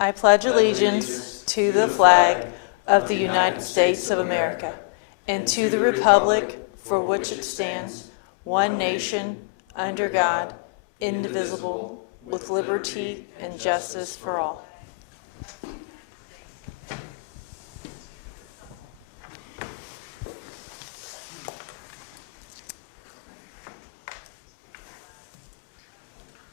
I pledge allegiance to the flag of the United States of America and to the republic for which it stands, one nation, under God, indivisible, with liberty and justice for all.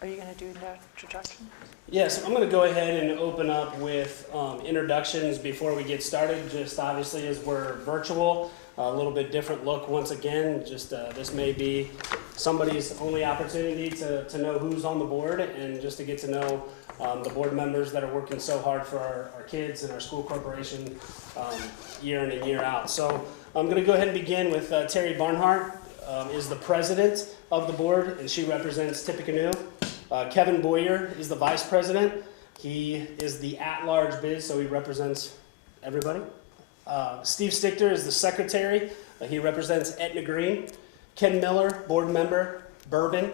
Are you going to do the introduction? Yes, I'm going to go ahead and open up with introductions before we get started. Just obviously as we're virtual, a little bit different look once again. Just this may be somebody's only opportunity to know who's on the board and just to get to know the board members that are working so hard for our kids and our school corporation year in and year out. So I'm going to go ahead and begin with Terry Barnhart is the president of the board, and she represents Tippecanoe. Kevin Boyer is the vice president. He is the at-large bid, so he represents everybody. Steve Stichter is the secretary. He represents Etna Green. Ken Miller, board member, Bourbon.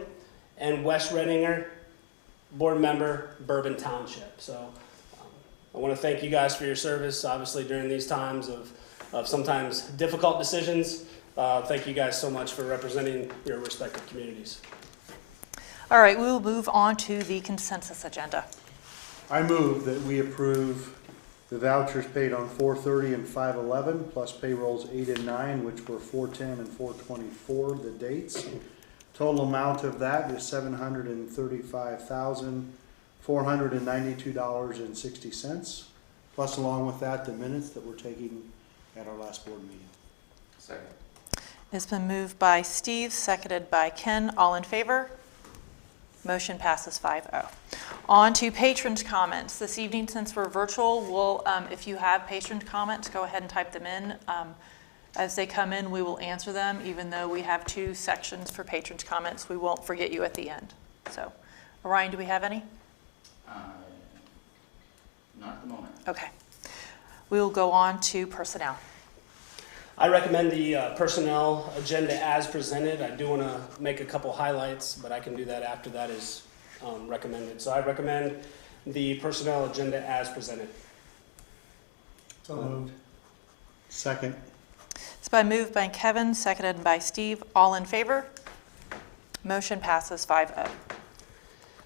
And Wes Redinger, board member, Bourbon Township. So I want to thank you guys for your service, obviously during these times of sometimes difficult decisions. Thank you guys so much for representing your respective communities. All right, we will move on to the consensus agenda. I move that we approve the vouchers paid on 4/30 and 5/11, plus payrolls 8 and 9, which were 4/10 and 4/24, the dates. Total amount of that is $735,492.60, plus along with that, the minutes that we're taking at our last board meeting. Second. It's been moved by Steve, seconded by Ken. All in favor? Motion passes 5-0. On to patrons' comments. This evening, since we're virtual, we'll, if you have patron comments, go ahead and type them in. As they come in, we will answer them. Even though we have 2 sections for patrons' comments, we won't forget you at the end. So, Orion, do we have any? Not at the moment. Okay. We will go on to personnel. I recommend the personnel agenda as presented. I do want to make a couple highlights, but I can do that after that is recommended. So I recommend the personnel agenda as presented. So moved. Second. It's been moved by Kevin, seconded by Steve. All in favor? Motion passes 5-0.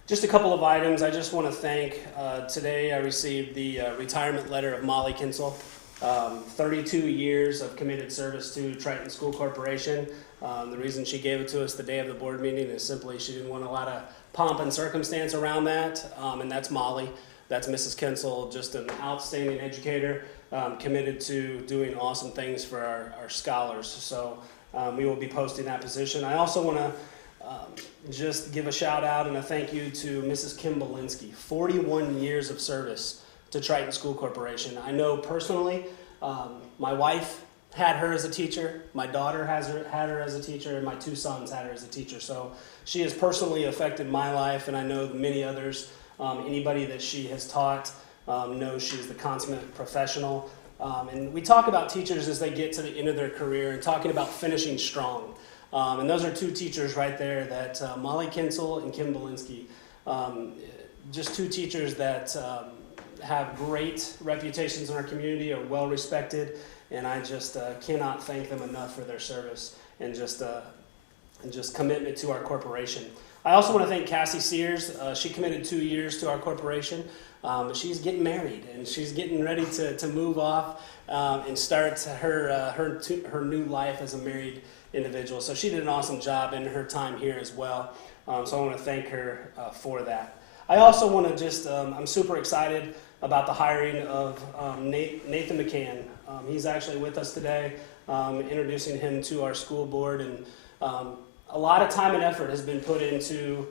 Just a couple of items. I just want to thank, today I received the retirement letter of Molly Kinsel. 32 years of committed service to Triton School Corporation. The reason she gave it to us the day of the board meeting is simply she didn't want a lot of pomp and circumstance around that, and that's Molly. That's Mrs. Kinsel, just an outstanding educator, committed to doing awesome things for our scholars. So we will be posting that position. I also want to just give a shout out and a thank you to Mrs. Kim Belinsky, 41 years of service to Triton School Corporation. I know personally, my wife had her as a teacher, my daughter had her as a teacher, and my 2 sons had her as a teacher. So she has personally affected my life, and I know many others. Anybody that she has taught knows she's the consummate professional. And we talk about teachers as they get to the end of their career and talking about finishing strong. And those are 2 teachers right there, that Molly Kinsel and Kim Belinsky. Just 2 teachers that have great reputations in our community, are well respected, and I just cannot thank them enough for their service and just commitment to our corporation. I also want to thank Cassie Sears. She committed 2 years to our corporation, but she's getting married and she's getting ready to move off and start her new life as a married individual. So she did an awesome job in her time here as well. So I want to thank her for that. I also want to just, I'm super excited about the hiring of Nathan McCann. He's actually with us today, introducing him to our school board, and a lot of time and effort has been put into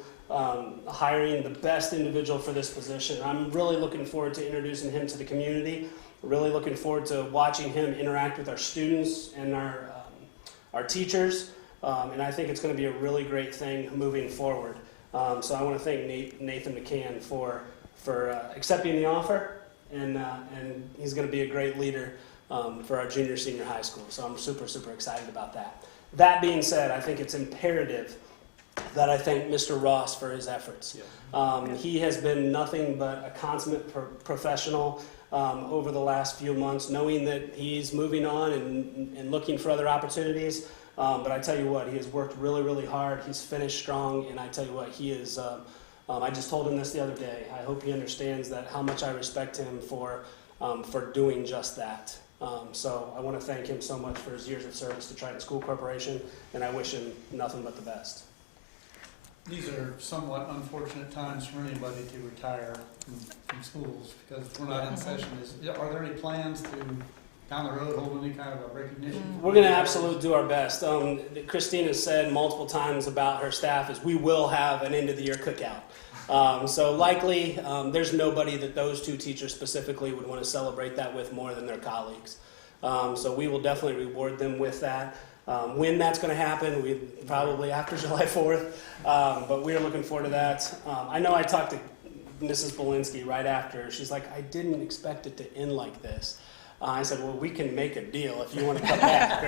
hiring the best individual for this position. I'm really looking forward to introducing him to the community, really looking forward to watching him interact with our students and our teachers, and I think it's going to be a really great thing moving forward. So I want to thank Nathan McCann for accepting the offer, and he's going to be a great leader for our junior senior high school. So I'm super excited about that. That being said, I think it's imperative that I thank Mr. Ross for his efforts. He has been nothing but a consummate professional over the last few months, knowing that he's moving on and looking for other opportunities. But I tell you what, he has worked really, really hard. He's finished strong, and I tell you what, he is. I just told him this the other day. I hope he understands that how much I respect him for doing just that. So I want to thank him so much for his years of service to Triton School Corporation, and I wish him nothing but the best. These are somewhat unfortunate times for anybody to retire from schools, because we're not in session. Are there any plans to, down the road, hold any kind of a recognition? We're going to absolutely do our best. Christine has said multiple times about her staff is we will have an end-of-the-year cookout. So likely there's nobody that those two teachers specifically would want to celebrate that with more than their colleagues. So we will definitely reward them with that. When that's going to happen, probably after July 4th, but we're looking forward to that. I know I talked to Mrs. Belinsky right after. She's like, I didn't expect it to end like this. I said, well, we can make a deal if you want to come back,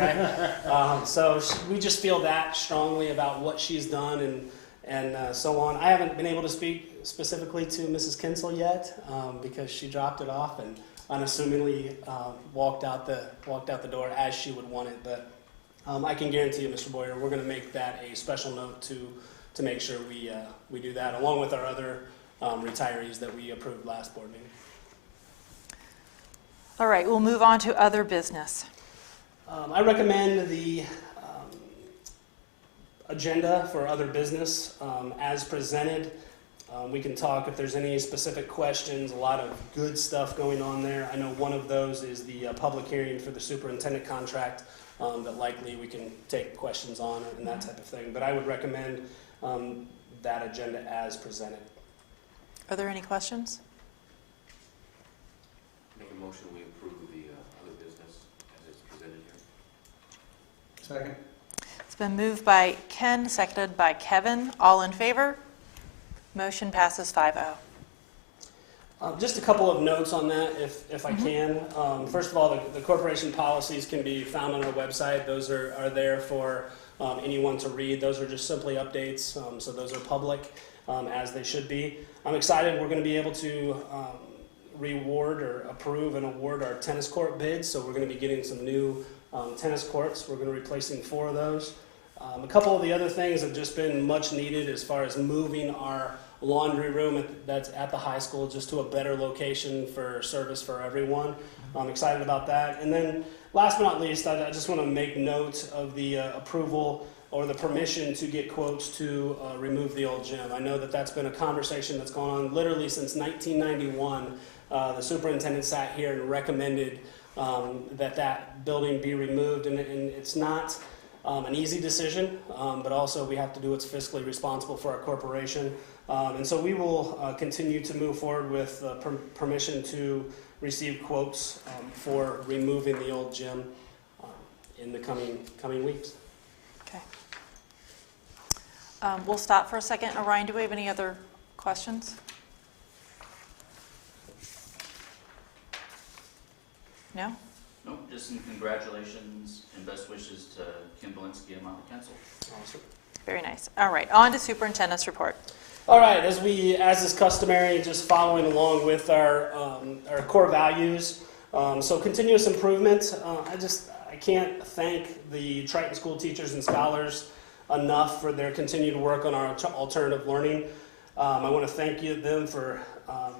right? So we just feel that strongly about what she's done and so on. I haven't been able to speak specifically to Mrs. Kinsel yet because she dropped it off and unassumingly walked out the door as she would want it. But I can guarantee you, Mr. Boyer, we're going to make that a special note to make sure we do that, along with our other retirees that we approved last board meeting. All right, we'll move on to other business. I recommend the agenda for other business as presented. We can talk if there's any specific questions, a lot of good stuff going on there. I know one of those is the public hearing for the superintendent contract that likely we can take questions on and that type of thing. But I would recommend that agenda as presented. Are there any questions? Make a motion, we approve the other business as it's presented here. Second. It's been moved by Ken, seconded by Kevin. All in favor? Motion passes 5-0. Just a couple of notes on that, if I can. First of all, the corporation policies can be found on our website. Those are there for anyone to read. Those are just simply updates, so those are public as they should be. I'm excited we're going to be able to reward or approve and award our tennis court bids, so we're going to be getting some new tennis courts. We're going to be replacing 4 of those. A couple of the other things have just been much needed as far as moving our laundry room that's at the high school just to a better location for service for everyone. I'm excited about that. And then last but not least, I just want to make note of the approval or the permission to get quotes to remove the old gym. I know that that's been a conversation that's gone on literally since 1991. The superintendent sat here and recommended that building be removed, and it's not an easy decision, but also we have to do what's fiscally responsible for our corporation. And so we will continue to move forward with permission to receive quotes for removing the old gym in the coming weeks. Okay. We'll stop for a second. Orion, do we have any other questions? No? Nope, just some congratulations and best wishes to Kim Belinsky and Molly Kinsel. Awesome. Very nice. All right, on to superintendent's report. All right, as is customary, just following along with our core values. So continuous improvement. I can't thank the Triton school teachers and scholars enough for their continued work on our alternative learning. I want to thank them for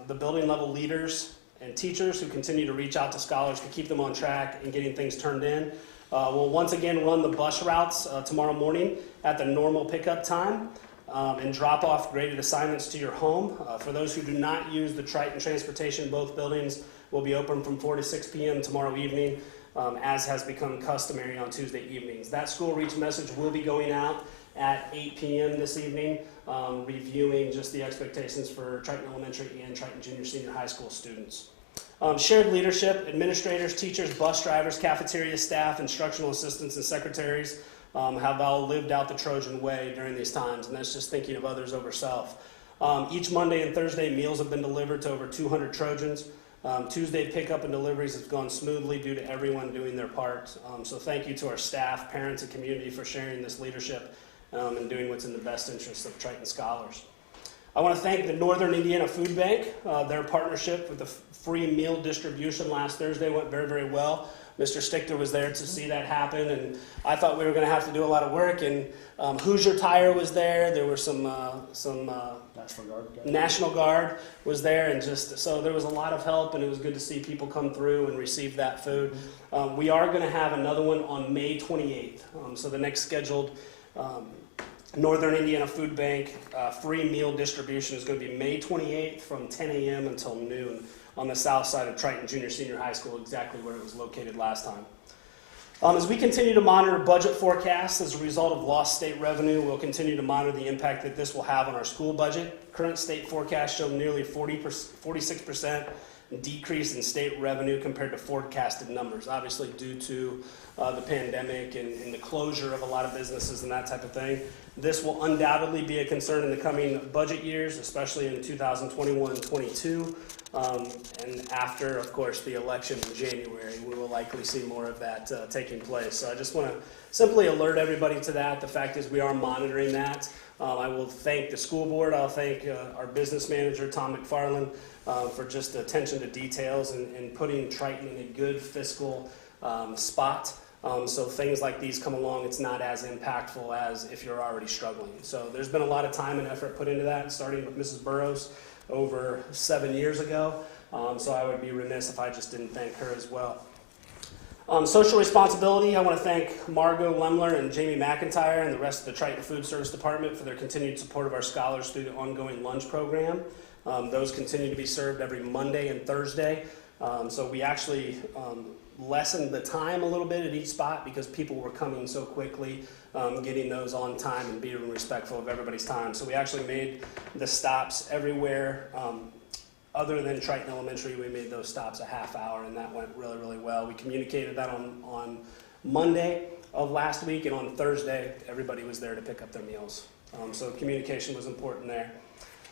the building level leaders and teachers who continue to reach out to scholars to keep them on track and getting things turned in. We'll once again run the bus routes tomorrow morning at the normal pickup time and drop off graded assignments to your home. For those who do not use the Triton transportation, both buildings will be open from 4 to 6 p.m. tomorrow evening, as has become customary on Tuesday evenings. That school reach message will be going out at 8 p.m. this evening, reviewing just the expectations for Triton Elementary and Triton Junior Senior High School students. Shared leadership, administrators, teachers, bus drivers, cafeteria staff, instructional assistants, and secretaries have all lived out the Trojan way during these times, and that's just thinking of others over self. Each Monday and Thursday, meals have been delivered to over 200 Trojans. Tuesday pickup and deliveries have gone smoothly due to everyone doing their part. So thank you to our staff, parents, and community for sharing this leadership and doing what's in the best interest of Triton scholars. I want to thank the Northern Indiana Food Bank. Their partnership with the free meal distribution last Thursday went very, very well. Mr. Stichter was there to see that happen, and I thought we were going to have to do a lot of work. And Hoosier Tire was there. There were some National Guard was there, and so there was a lot of help, and it was good to see people come through and receive that food. We are going to have another one on May 28th. So the next scheduled Northern Indiana Food Bank free meal distribution is going to be May 28th from 10 a.m. until noon on the south side of Triton Junior Senior High School, exactly where it was located last time. As we continue to monitor budget forecasts as a result of lost state revenue, we'll continue to monitor the impact that this will have on our school budget. Current state forecasts show nearly 46% decrease in state revenue compared to forecasted numbers, obviously due to the pandemic and the closure of a lot of businesses and that type of thing. This will undoubtedly be a concern in the coming budget years, especially in 2021-22. And after, of course, the election in January, we will likely see more of that taking place. So I just want to simply alert everybody to that. The fact is we are monitoring that. I will thank the school board. I'll thank our business manager, Tom McFarland, for just attention to details and putting Triton in a good fiscal spot. So things like these come along, it's not as impactful as if you're already struggling. So there's been a lot of time and effort put into that, starting with Mrs. Burrows over 7 years ago. So I would be remiss if I just didn't thank her as well. Social responsibility, I want to thank Margot Lemler and Jamie McIntyre and the rest of the Triton Food Service Department for their continued support of our scholars through the ongoing lunch program. Those continue to be served every Monday and Thursday. So we actually lessened the time a little bit at each spot because people were coming so quickly, getting those on time and being respectful of everybody's time. So we actually made the stops everywhere other than Triton Elementary. We made those stops a half hour, and that went really, really well. We communicated that on Monday of last week, and on Thursday, everybody was there to pick up their meals. So communication was important there.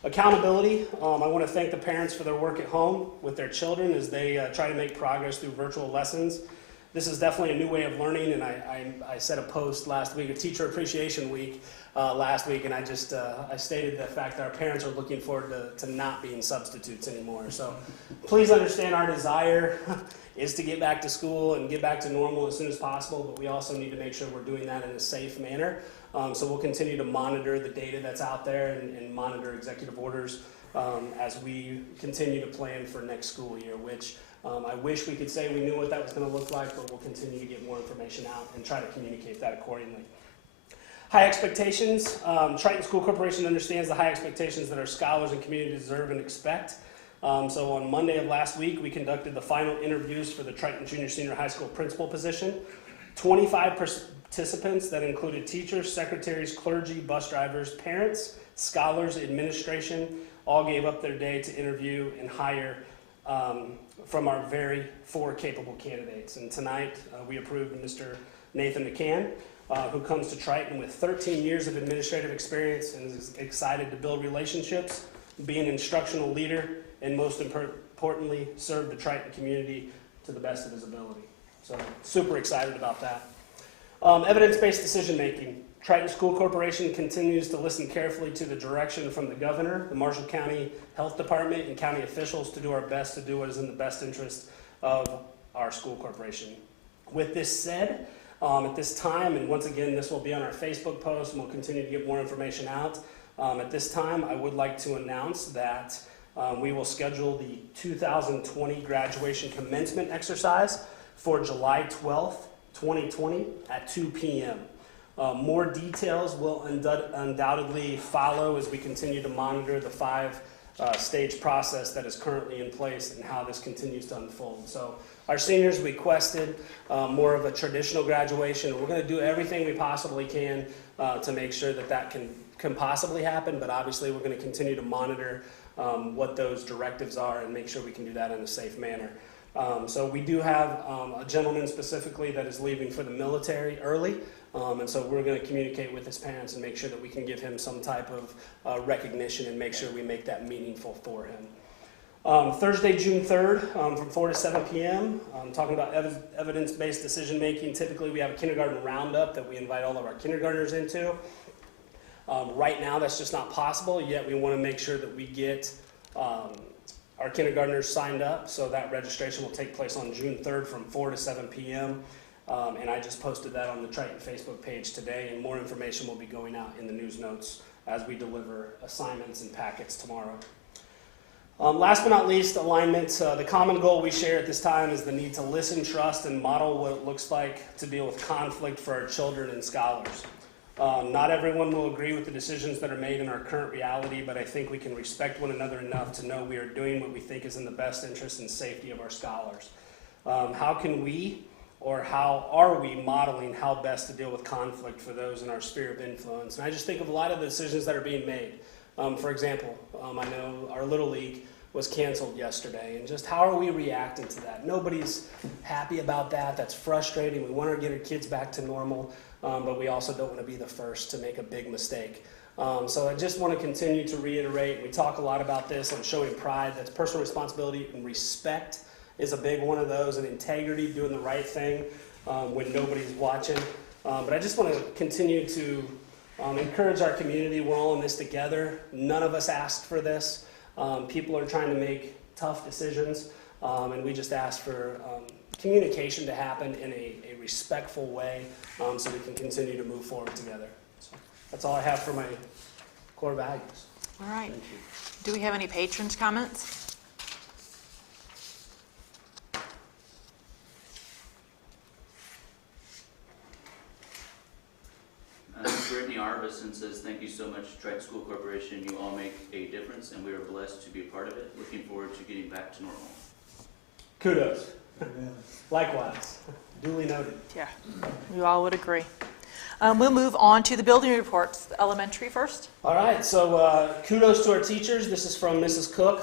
Accountability, I want to thank the parents for their work at home with their children as they try to make progress through virtual lessons. This is definitely a new way of learning, and I said a post last week, a Teacher Appreciation Week last week, and I stated the fact that our parents are looking forward to not being substitutes anymore. So please understand our desire is to get back to school and get back to normal as soon as possible, but we also need to make sure we're doing that in a safe manner. So we'll continue to monitor the data that's out there and monitor executive orders as we continue to plan for next school year, which I wish we could say we knew what that was going to look like, but we'll continue to get more information out and try to communicate that accordingly. High expectations. Triton School Corporation understands the high expectations that our scholars and community deserve and expect. So on Monday of last week, we conducted the final interviews for the Triton Junior Senior High School principal position. 25 participants that included teachers, secretaries, clergy, bus drivers, parents, scholars, administration, all gave up their day to interview and hire from our very 4 capable candidates. And tonight we approved Mr. Nathan McCann, who comes to Triton with 13 years of administrative experience and is excited to build relationships, be an instructional leader, and most importantly, serve the Triton community to the best of his ability. So super excited about that. Evidence-based decision-making. Triton School Corporation continues to listen carefully to the direction from the governor, the Marshall County Health Department, and county officials to do our best to do what is in the best interest of our school corporation. With this said, at this time, and once again, this will be on our Facebook post, and we'll continue to get more information out. At this time, I would like to announce that we will schedule the 2020 graduation commencement exercise for July 12th, 2020 at 2 p.m. More details will undoubtedly follow as we continue to monitor the 5-stage process that is currently in place and how this continues to unfold. So our seniors requested more of a traditional graduation. We're going to do everything we possibly can to make sure that can possibly happen, but obviously we're going to continue to monitor what those directives are and make sure we can do that in a safe manner. So we do have a gentleman specifically that is leaving for the military early, and so we're going to communicate with his parents and make sure that we can give him some type of recognition and make sure we make that meaningful for him. Thursday, June 3rd, from 4 to 7 p.m., talking about evidence-based decision-making. Typically, we have a kindergarten roundup that we invite all of our kindergartners into. Right now, that's just not possible, yet we want to make sure that we get our kindergartners signed up, so that registration will take place on June 3rd from 4 to 7 p.m. And I just posted that on the Triton Facebook page today, and more information will be going out in the news notes as we deliver assignments and packets tomorrow. Last but not least, alignment. The common goal we share at this time is the need to listen, trust, and model what it looks like to deal with conflict for our children and scholars. Not everyone will agree with the decisions that are made in our current reality, but I think we can respect one another enough to know we are doing what we think is in the best interest and safety of our scholars. How can we, or how are we modeling how best to deal with conflict for those in our sphere of influence? And I just think of a lot of the decisions that are being made. For example, I know our Little League was canceled yesterday, and just how are we reacting to that? Nobody's happy about that. That's frustrating. We want to get our kids back to normal, but we also don't want to be the first to make a big mistake. So I just want to continue to reiterate, we talk a lot about this on showing pride. That's personal responsibility, and respect is a big one of those, and integrity, doing the right thing when nobody's watching. But I just want to continue to encourage our community. We're all in this together. None of us asked for this. People are trying to make tough decisions, and we just ask for communication to happen in a respectful way so we can continue to move forward together. So that's all I have for my core values. All right. Thank you. Do we have any patrons' comments? Brittany Arvison says, thank you so much, Triton School Corporation. You all make a difference, and we are blessed to be a part of it. Looking forward to getting back to normal. Kudos. Yeah. Likewise. Duly noted. Yeah, we all would agree. We'll move on to the building reports. The elementary first. All right, so kudos to our teachers. This is from Mrs. Cook,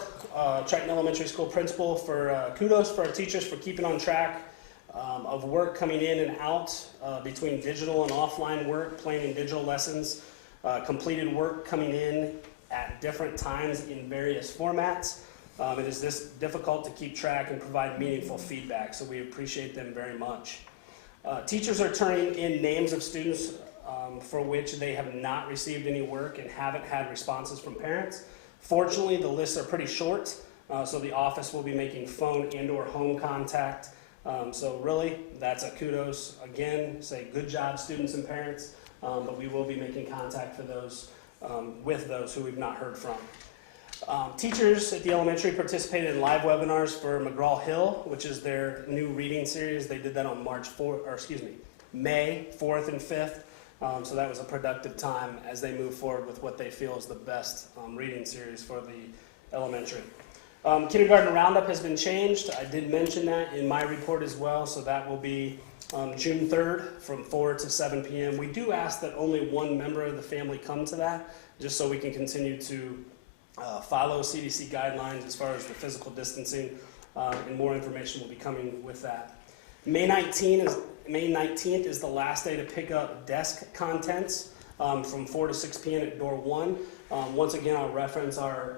Triton Elementary School principal, for kudos for our teachers for keeping on track of work coming in and out between digital and offline work, planning digital lessons, completed work coming in at different times in various formats. It is this difficult to keep track and provide meaningful feedback, so we appreciate them very much. Teachers are turning in names of students for which they have not received any work and haven't had responses from parents. Fortunately, the lists are pretty short, so the office will be making phone and/or home contact. So really, that's a kudos. Again, say good job, students and parents, but we will be making contact for those with those who we've not heard from. Teachers at the elementary participated in live webinars for McGraw-Hill, which is their new reading series. They did that on May 4th and 5th. So that was a productive time as they move forward with what they feel is the best reading series for the elementary. Kindergarten Roundup has been changed. I did mention that in my report as well, so that will be June 3rd from 4 to 7 p.m. We do ask that only one member of the family come to that, just so we can continue to follow CDC guidelines as far as the physical distancing, and more information will be coming with that. May 19th is the last day to pick up desk contents from 4 to 6 p.m. at door 1. Once again, I'll reference our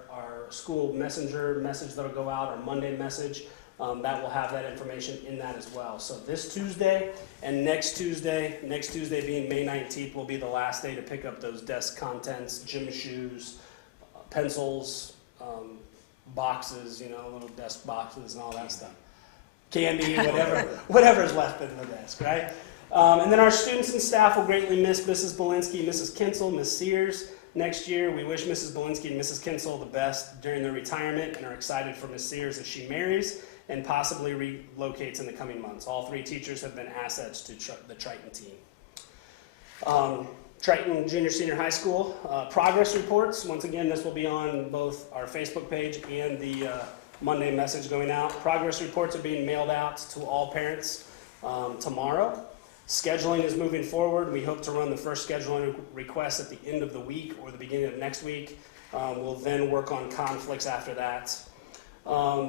school messenger message that will go out, our Monday message. That will have that information in that as well. So this Tuesday and next Tuesday being May 19th, will be the last day to pick up those desk contents, gym shoes, pencils, boxes, little desk boxes and all that stuff. Candy, whatever is left in the desk, right? And then our students and staff will greatly miss Mrs. Belinsky, Mrs. Kinsel, Ms. Sears. Next year, we wish Mrs. Belinsky and Mrs. Kinsel the best during their retirement and are excited for Ms. Sears as she marries and possibly relocates in the coming months. All 3 teachers have been assets to the Triton team. Triton Junior Senior High School progress reports. Once again, this will be on both our Facebook page and the Monday message going out. Progress reports are being mailed out to all parents tomorrow. Scheduling is moving forward. We hope to run the first scheduling request at the end of the week or the beginning of next week. We'll then work on conflicts after that.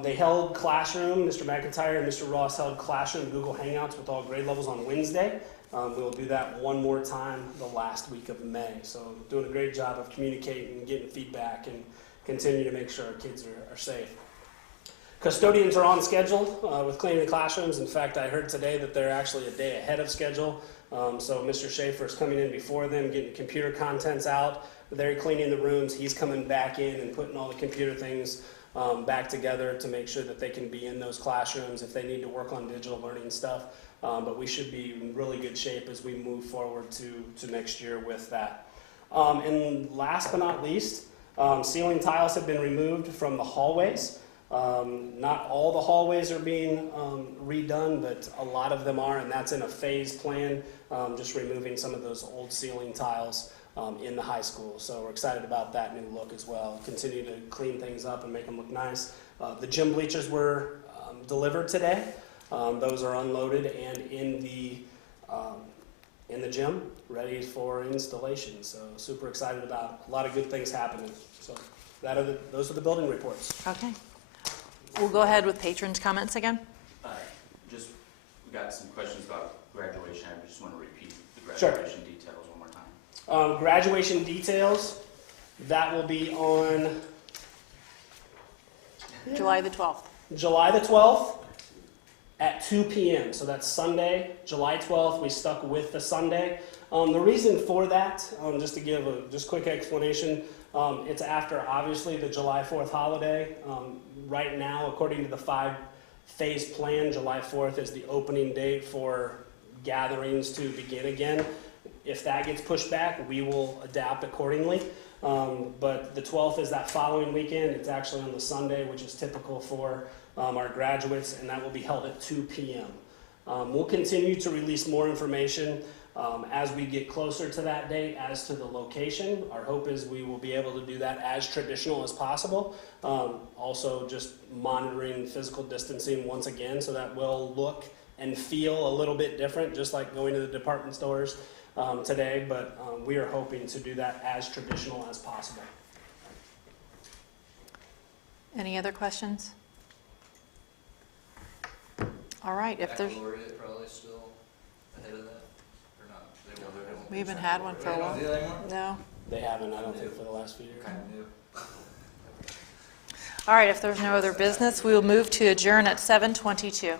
They held classroom. Mr. McIntyre and Mr. Ross held classroom Google Hangouts with all grade levels on Wednesday. We'll do that one more time the last week of May. So doing a great job of communicating and getting feedback and continue to make sure our kids are safe. Custodians are on schedule with cleaning the classrooms. In fact, I heard today that they're actually a day ahead of schedule. So Mr. Schaefer is coming in before them, getting computer contents out. They're cleaning the rooms. He's coming back in and putting all the computer things back together to make sure that they can be in those classrooms if they need to work on digital learning stuff. But we should be in really good shape as we move forward to next year with that. And last but not least, ceiling tiles have been removed from the hallways. Not all the hallways are being redone, but a lot of them are, and that's in a phased plan, just removing some of those old ceiling tiles in the high school. So we're excited about that new look as well. Continue to clean things up and make them look nice. The gym bleachers were delivered today. Those are unloaded and in the gym, ready for installation. So super excited about a lot of good things happening. So those are the building reports. Okay. We'll go ahead with patrons' comments again. Just, we got some questions about graduation. I just want to repeat the Sure. graduation details one more time. Graduation details, that will be on July the 12th. July the 12th at 2 p.m. So that's Sunday, July 12th. We stuck with the Sunday. The reason for that, just to give a quick explanation, it's after obviously the July 4th holiday. Right now, according to the 5-phase plan, July 4th is the opening date for gatherings to begin again. If that gets pushed back, we will adapt accordingly. But the 12th is that following weekend. It's actually on the Sunday, which is typical for our graduates, and that will be held at 2 p.m. We'll continue to release more information as we get closer to that date as to the location. Our hope is we will be able to do that as traditional as possible. Also just monitoring physical distancing once again, so that will look and feel a little bit different, just like going to the department stores today, but we are hoping to do that as traditional as possible. Any other questions? All right, if there's, Baccalaureate probably still ahead of that, or not? They won't. we haven't had one for a while. They don't do that anymore? No. They haven't, I don't think, for the last few years. Kind of new. All right, if there's no other business, we will move to adjourn at 7:22.